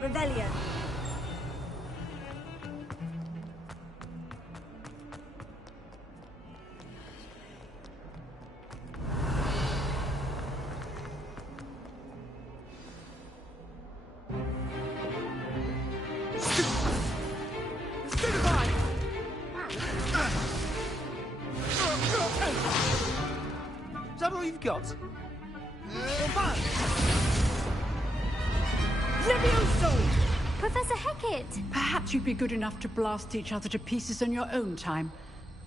Revelio. Is that all you've got? Levioso! Professor Hecat! Perhaps you'd be good enough to blast each other to pieces in your own time.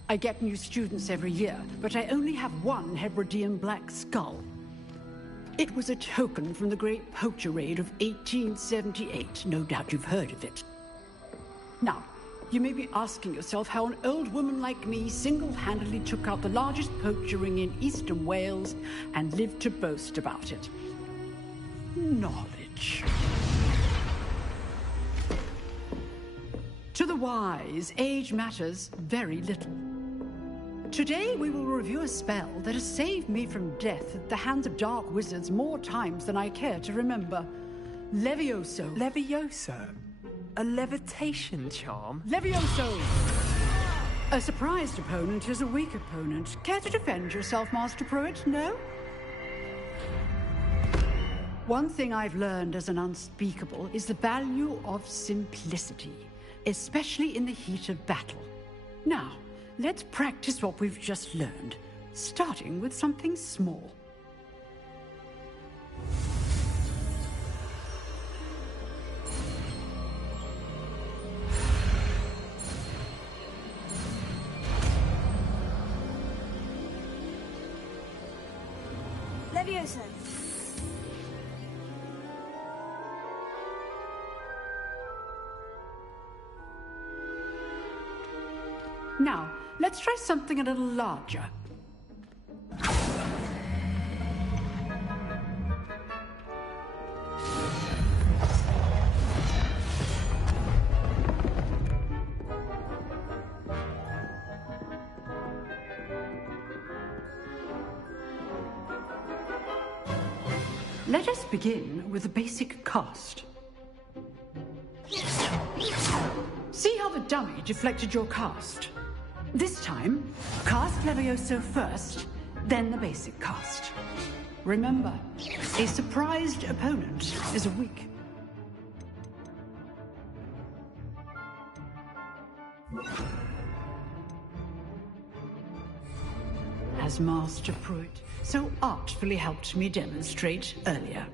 I get new students every year, but I only have one Hebridean black skull. It was a token from the Great Poacher Raid of 1878. No doubt you've heard of it. Now, you may be asking yourself how an old woman like me single-handedly took out the largest poacher ring in eastern Wales and lived to boast about it. Knowledge. To the wise, age matters very little. Today we will review a spell that has saved me from death at the hands of dark wizards more times than I care to remember. Levioso. Levioso? A levitation charm? Levioso! A surprised opponent is a weak opponent. Care to defend yourself, Master Pruitt? No? One thing I've learned as an unspeakable is the value of simplicity, especially in the heat of battle. Now, let's practice what we've just learned, starting with something small. Levioso. Now, let's try something a little larger. Let us begin with the basic cast. See how the dummy deflected your cast? This time, cast Levioso first, then the basic cast. Remember, a surprised opponent is weak. As Master Pruitt so artfully helped me demonstrate earlier.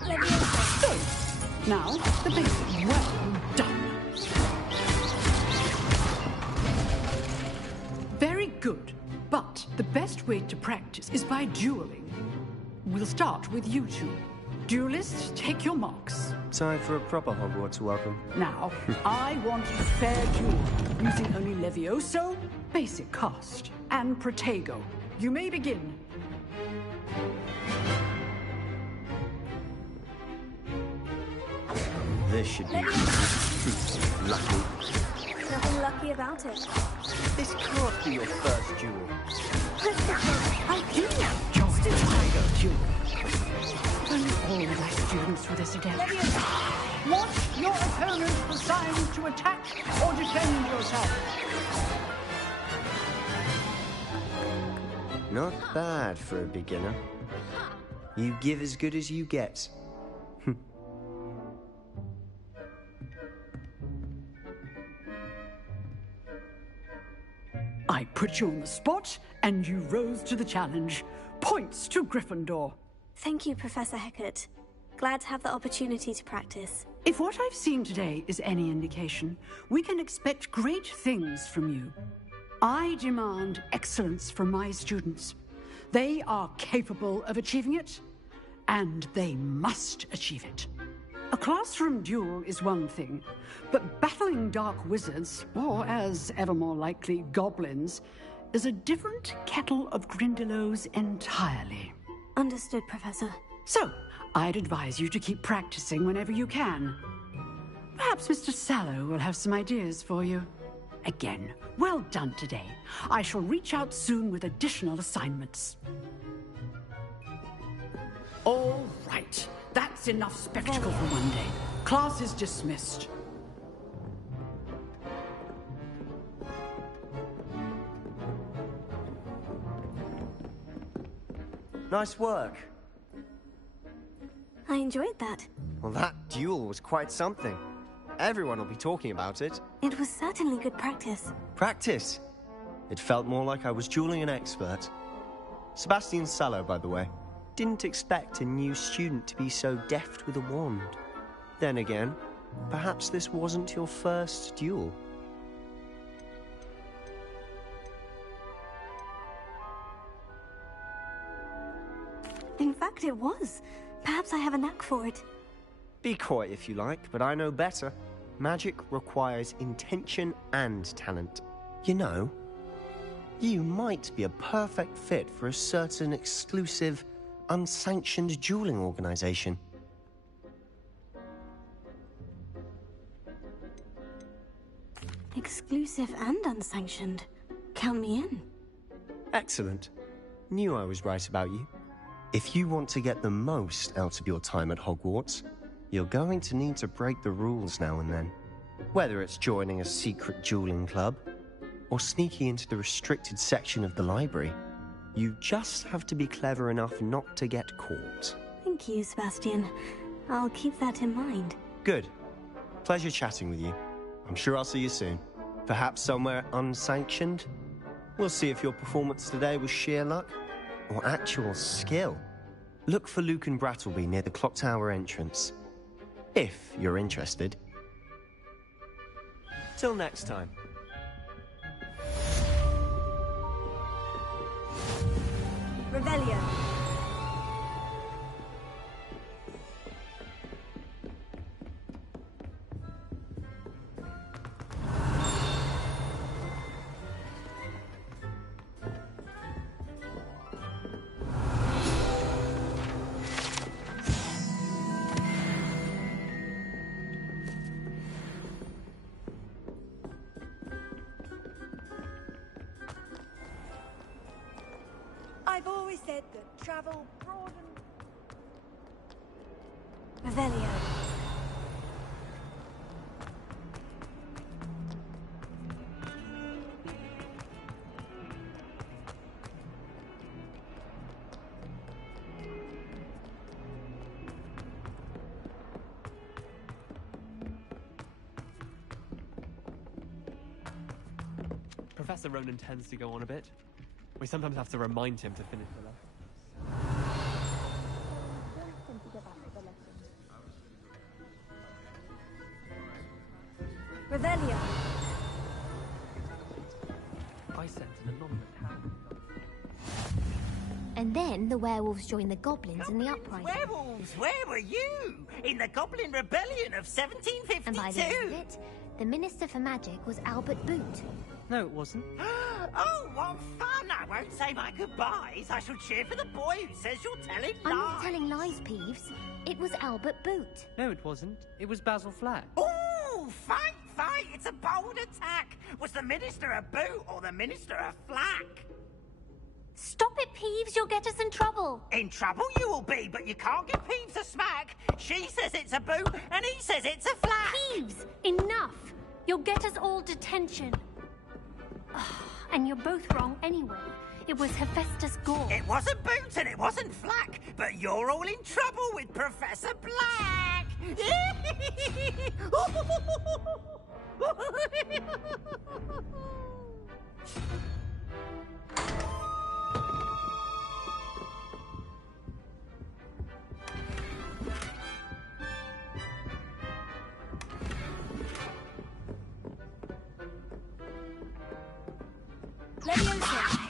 So, now, the basic. Well done. Very good. But the best way to practice is by dueling. We'll start with you two. Duelists, take your marks. Time for a proper Hogwarts welcome. Now, I want a fair duel, using only Levioso, basic cast, and Protego. You may begin. This should be lucky. Nothing lucky about it. This can't be your first duel. I do join the Tiger duel. Don't all my students for this again. Watch your opponent decide to attack or defend yourself. Not bad for a beginner. You give as good as you get. I put you on the spot, and you rose to the challenge. Points to Gryffindor. Thank you, Professor Hecat. Glad to have the opportunity to practice. If what I've seen today is any indication, we can expect great things from you. I demand excellence from my students. They are capable of achieving it, and they must achieve it. A classroom duel is one thing, but battling dark wizards, or as ever more likely, goblins, is a different kettle of Grindylows entirely. Understood, Professor. So, I'd advise you to keep practicing whenever you can. Perhaps Mr. Sallow will have some ideas for you. Again, well done today. I shall reach out soon with additional assignments. All right, that's enough spectacle for one day. Class is dismissed. Nice work. I enjoyed that. Well, that duel was quite something. Everyone will be talking about it. It was certainly good practice. Practice? It felt more like I was dueling an expert. Sebastian Sallow, by the way. Didn't expect a new student to be so deft with a wand. Then again, perhaps this wasn't your first duel. In fact, it was. Perhaps I have a knack for it. Be coy if you like, but I know better. Magic requires intention and talent. You know, you might be a perfect fit for a certain exclusive, unsanctioned dueling organization. Exclusive and unsanctioned. Count me in. Excellent. Knew I was right about you. If you want to get the most out of your time at Hogwarts, you're going to need to break the rules now and then. Whether it's joining a secret dueling club, or sneaking into the restricted section of the library, you just have to be clever enough not to get caught. Thank you, Sebastian. I'll keep that in mind. Good. Pleasure chatting with you. I'm sure I'll see you soon. Perhaps somewhere unsanctioned? We'll see if your performance today was sheer luck or actual skill. Look for Luke and Brattleby near the clock tower entrance. If you're interested. Till next time. Revelio. I've always said that travel broadens. Revelio. Professor Ronan tends to go on a bit. We sometimes have to remind him to finish the lesson. Revelio. I sent an anonymous hand. And then the werewolves joined the goblins in the uprising. Werewolves, where were you? In the Goblin Rebellion of 1752? And by the end of it, the Minister for Magic was Albert Boot. No, it wasn't. Oh, what fun! I won't say my goodbyes. I shall cheer for the boy who says you're telling lies. I'm not telling lies, Peeves. It was Albert Boot. No, it wasn't. It was Basil Flack. Oh, fight, fight! It's a bold attack. Was the Minister a boot or the Minister a flack? Stop it, Peeves. You'll get us in trouble. In trouble you will be, but you can't give Peeves a smack. She says it's a boot, and he says it's a flack. Peeves, enough. You'll get us all detention. And you're both wrong anyway. It was Hephaestus Gore. It wasn't Boot and it wasn't Flack, but you're all in trouble with Professor Black! Leviosa.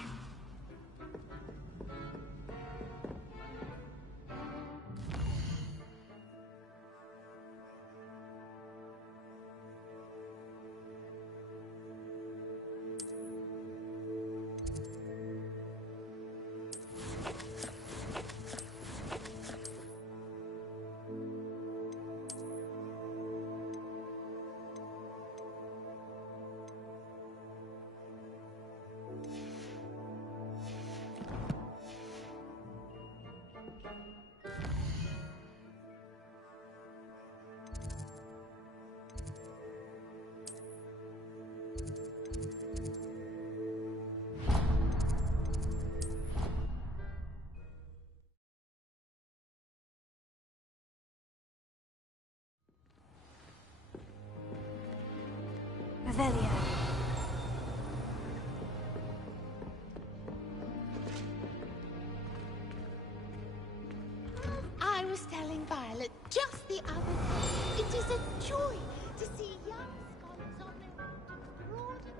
was telling Violet just the other day, it is a joy to see young scholars on their way to broaden.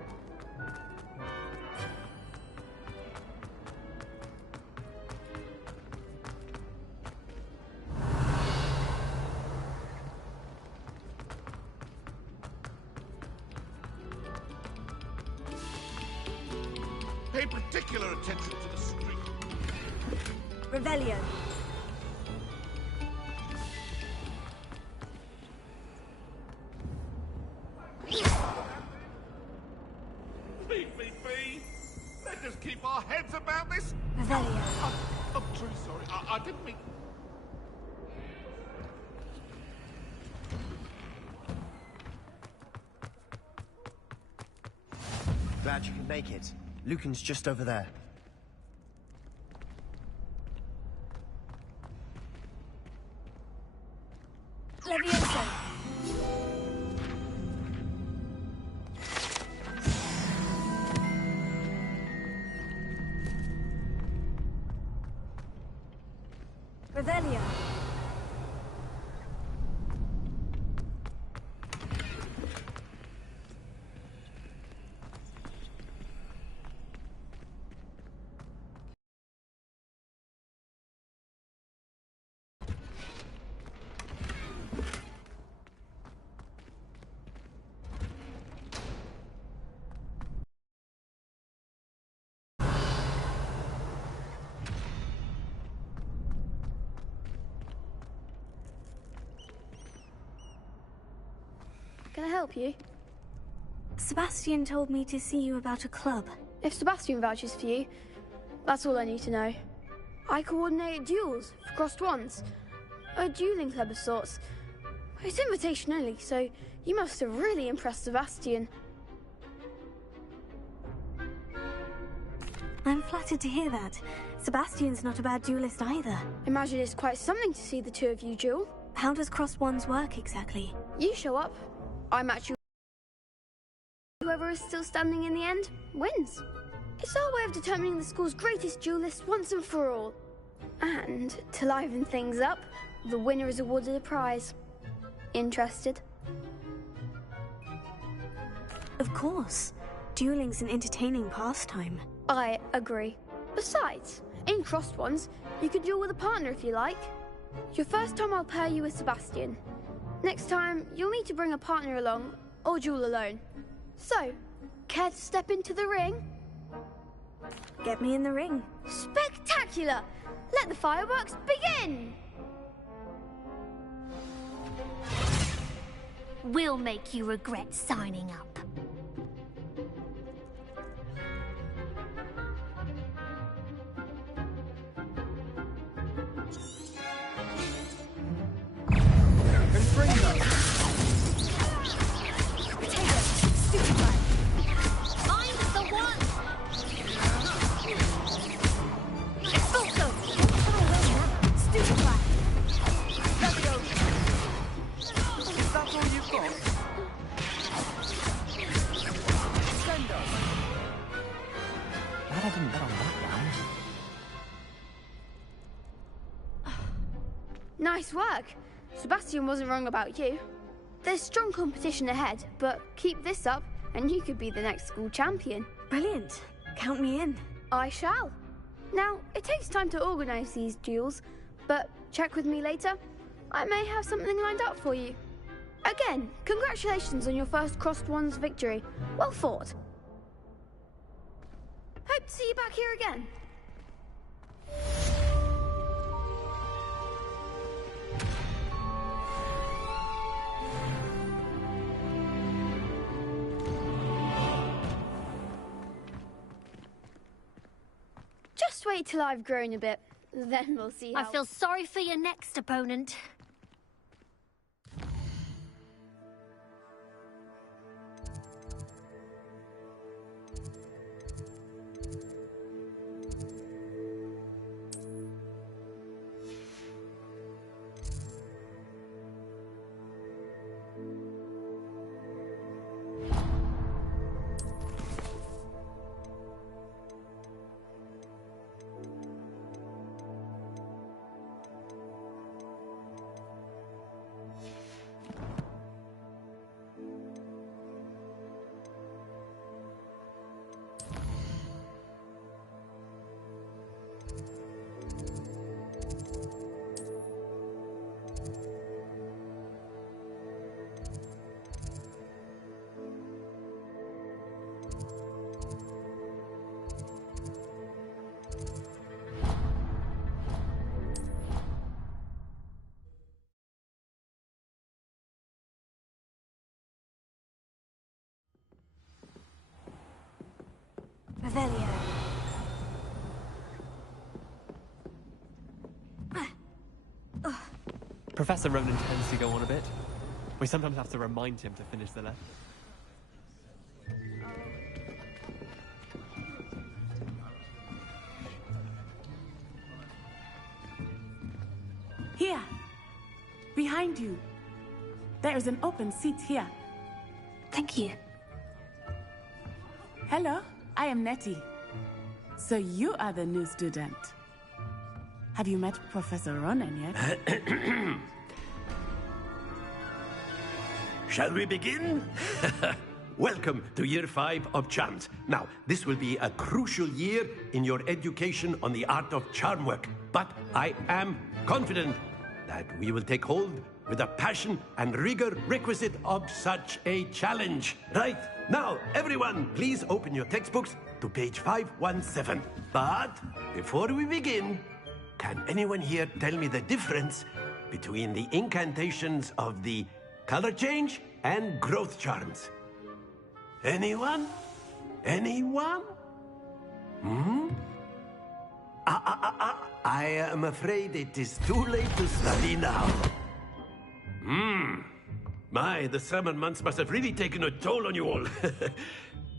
Pay particular attention to the street. Revelio. Leave me be. Let's just keep our heads about this. Revelio. I'm truly sorry. I didn't mean... Glad you could make it. Lucan's just over there. Levioso. Revelio. Can I help you? Sebastian told me to see you about a club. If Sebastian vouches for you, that's all I need to know. I coordinate duels for crossed wands. A dueling club of sorts. It's invitation only, so you must have really impressed Sebastian. I'm flattered to hear that. Sebastian's not a bad duelist either. Imagine it's quite something to see the two of you duel. How does crossed wands work exactly? You show up, I match you. Whoever is still standing in the end wins. It's our way of determining the school's greatest duelist once and for all. And to liven things up, the winner is awarded a prize. Interested? Of course. Dueling's an entertaining pastime. I agree. Besides, in crossed ones, you could duel with a partner if you like. Your first time I'll pair you with Sebastian. Next time, you'll need to bring a partner along, or duel alone. So, care to step into the ring? Get me in the ring. Spectacular! Let the fireworks begin! We'll make you regret signing up. Nice work. Sebastian wasn't wrong about you. There's strong competition ahead, but keep this up and you could be the next school champion. Brilliant. Count me in. I shall. Now, it takes time to organise these duels, but check with me later. I may have something lined up for you. Again, congratulations on your first crossed wands victory. Well fought. Hope to see you back here again. Just wait till I've grown a bit, then we'll see how... I feel sorry for your next opponent. Revelio. Professor Ronan tends to go on a bit. We sometimes have to remind him to finish the lesson. Here. Behind you. There is an open seat here. Thank you. Hello, I am Nettie. So you are the new student. Have you met Professor Ronan yet? Shall we begin? Welcome to Year 5 of Charms. Now, this will be a crucial year in your education on the art of charm work. But I am confident that we will take hold with the passion and rigor requisite of such a challenge. Right, now, everyone, please open your textbooks to page 517. But before we begin, can anyone here tell me the difference between the incantations of the color change and growth charms? Anyone? Anyone? I am afraid it is too late to study now. My, the summer months must have really taken a toll on you all.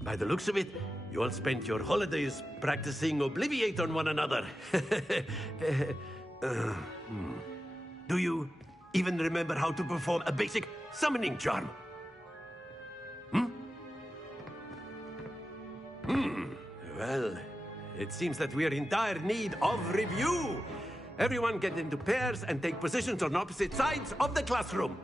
By the looks of it, you all spent your holidays practicing Obliviate on one another. Do you even remember how to perform a basic summoning charm? Well, it seems that we are in dire need of review. Everyone get into pairs and take positions on opposite sides of the classroom.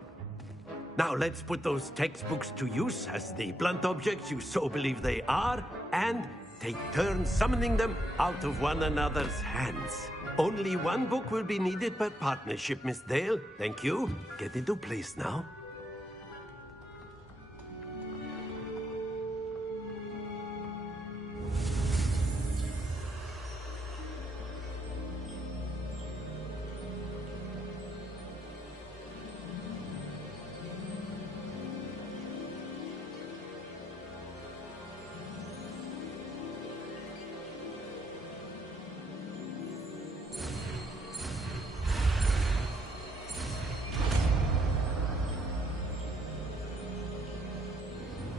Now let's put those textbooks to use as the blunt objects you so believe they are, and take turns summoning them out of one another's hands. Only one book will be needed per partnership, Miss Dale. Thank you. Get into place now.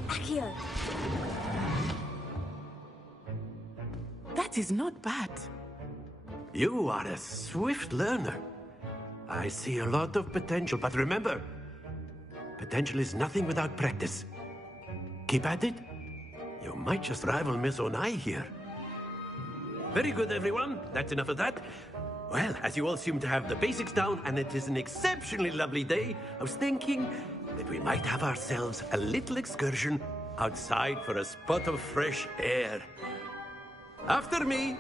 Accio. That is not bad. You are a swift learner. I see a lot of potential, but remember, potential is nothing without practice. Keep at it. You might just rival Miss Onai here. Very good, everyone. That's enough of that. Well, as you all seem to have the basics down, and it is an exceptionally lovely day, I was thinking that we might have ourselves a little excursion outside for a spot of fresh air. After me.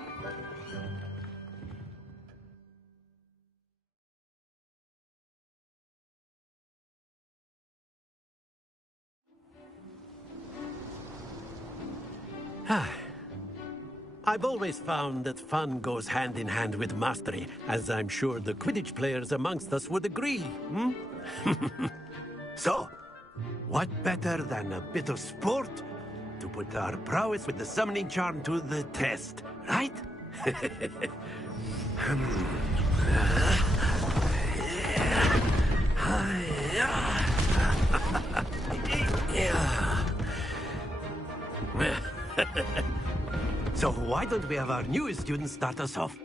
I've always found that fun goes hand in hand with mastery, as I'm sure the Quidditch players amongst us would agree. So, what better than a bit of sport to put our prowess with the summoning charm to the test, right? So why don't we have our newest student start us off?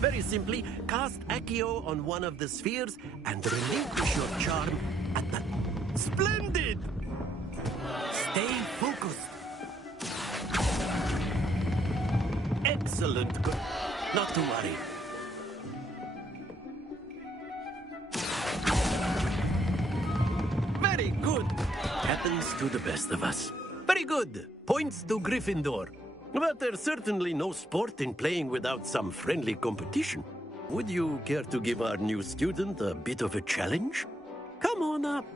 Very simply, cast Accio on one of the spheres and relinquish your charm at the... Splendid! Stay focused. Excellent. Good. Not to worry. Very good. Happens to the best of us. Very good. Points to Gryffindor. But there's certainly no sport in playing without some friendly competition. Would you care to give our new student a bit of a challenge? Come on up.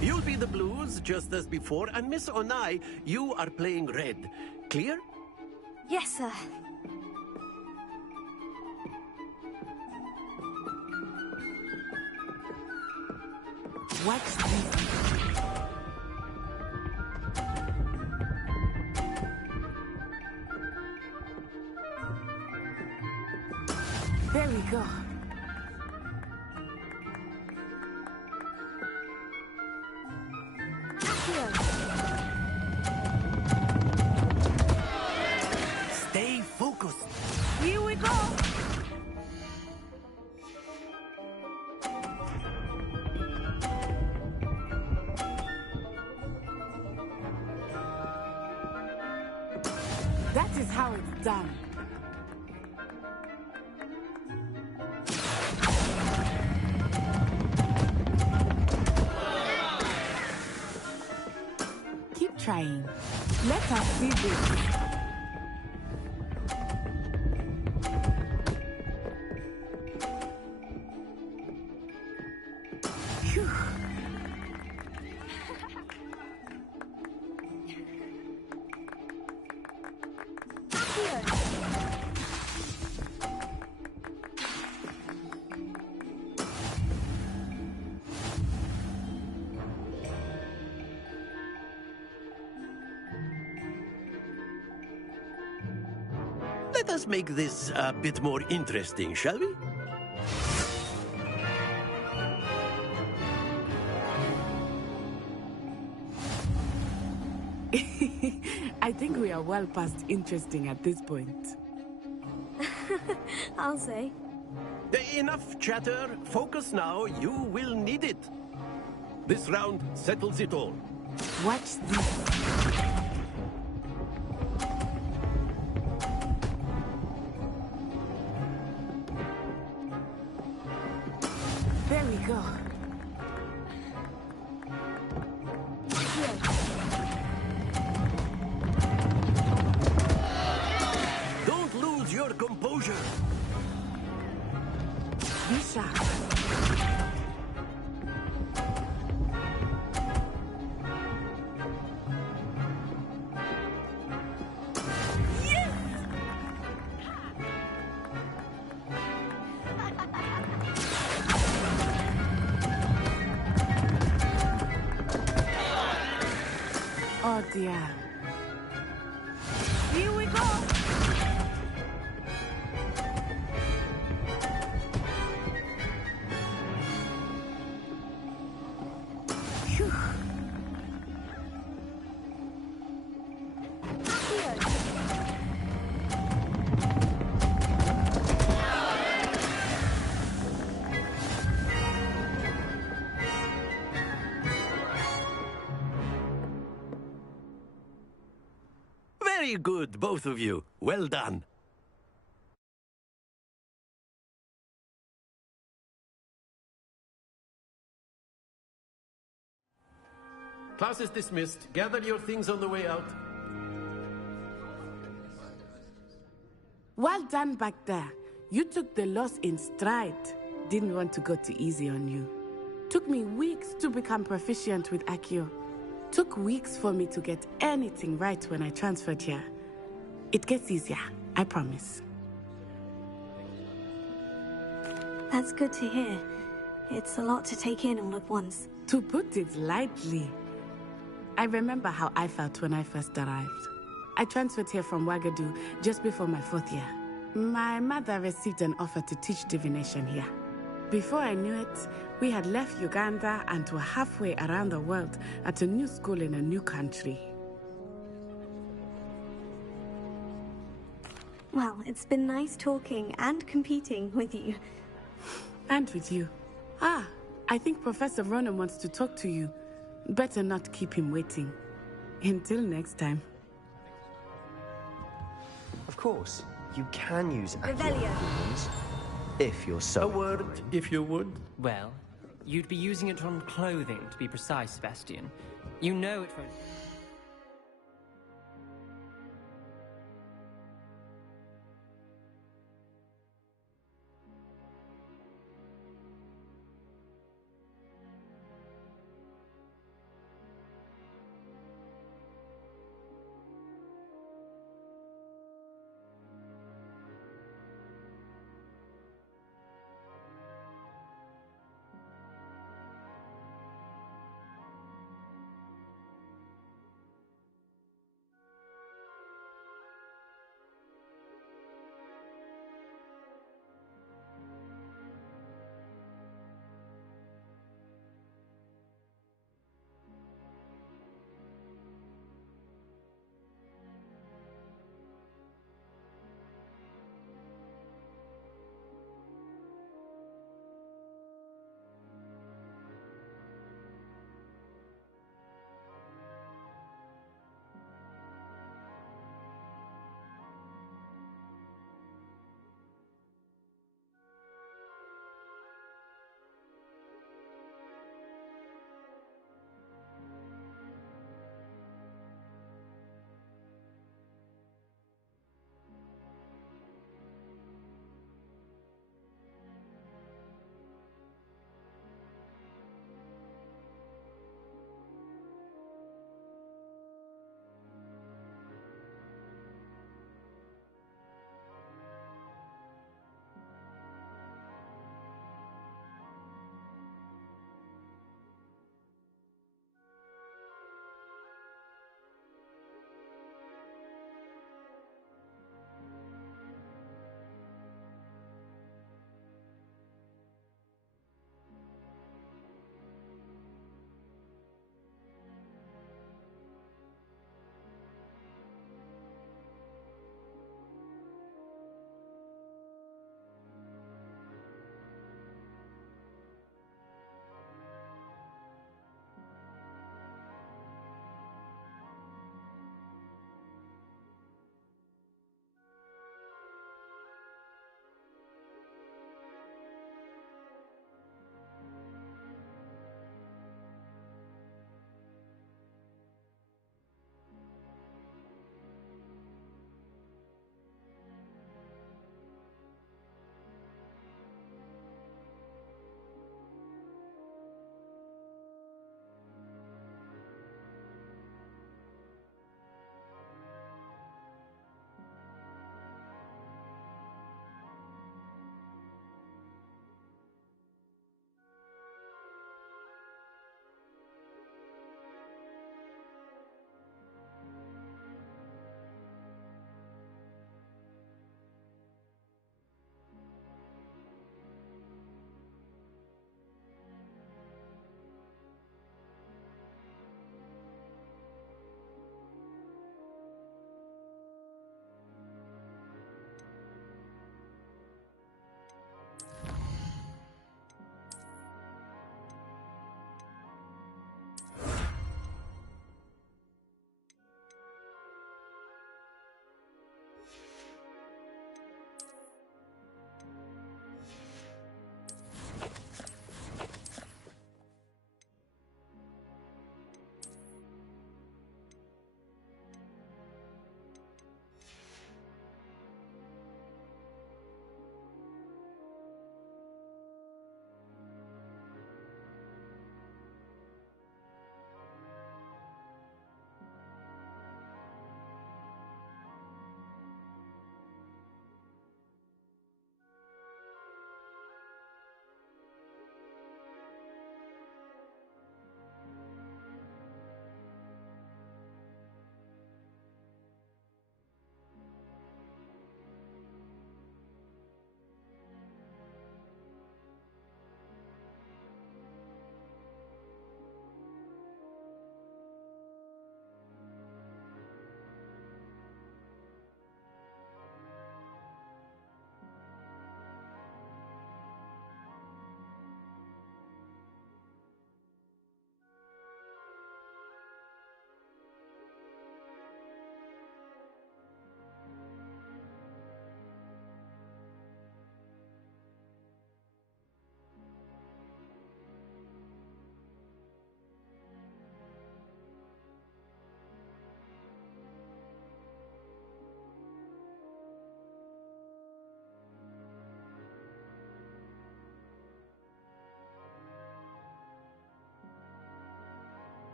You'll be the blues, just as before, and Miss Onai, you are playing red. Clear? Yes, sir. Watch this. There we go. Stay focused. Here we go. That is how it's done. Keep trying. Let us see this. Phew. Let us make this a bit more interesting, shall we? I think we are well past interesting at this point. I'll say. Enough chatter. Focus now. You will need it. This round settles it all. Watch this. There we go. Don't lose your composure. Be sharp. Oh dear. Here we go. Phew. Very good, both of you. Well done. Class is dismissed. Gather your things on the way out. Well done back there. You took the loss in stride. Didn't want to go too easy on you. Took me weeks to become proficient with Accio. Took weeks for me to get anything right when I transferred here. It gets easier, I promise. That's good to hear. It's a lot to take in all at once. To put it lightly, I remember how I felt when I first arrived. I transferred here from Wagadu just before my 4th year. My mother received an offer to teach divination here. Before I knew it, we had left Uganda and were halfway around the world at a new school in a new country. Well, it's been nice talking and competing with you. And with you. Ah, I think Professor Ronan wants to talk to you. Better not keep him waiting. Until next time. Of course, you can use Revelio. actions if you're so A word, if you would. Well, you'd be using it on clothing, to be precise, Sebastian. You know it won't...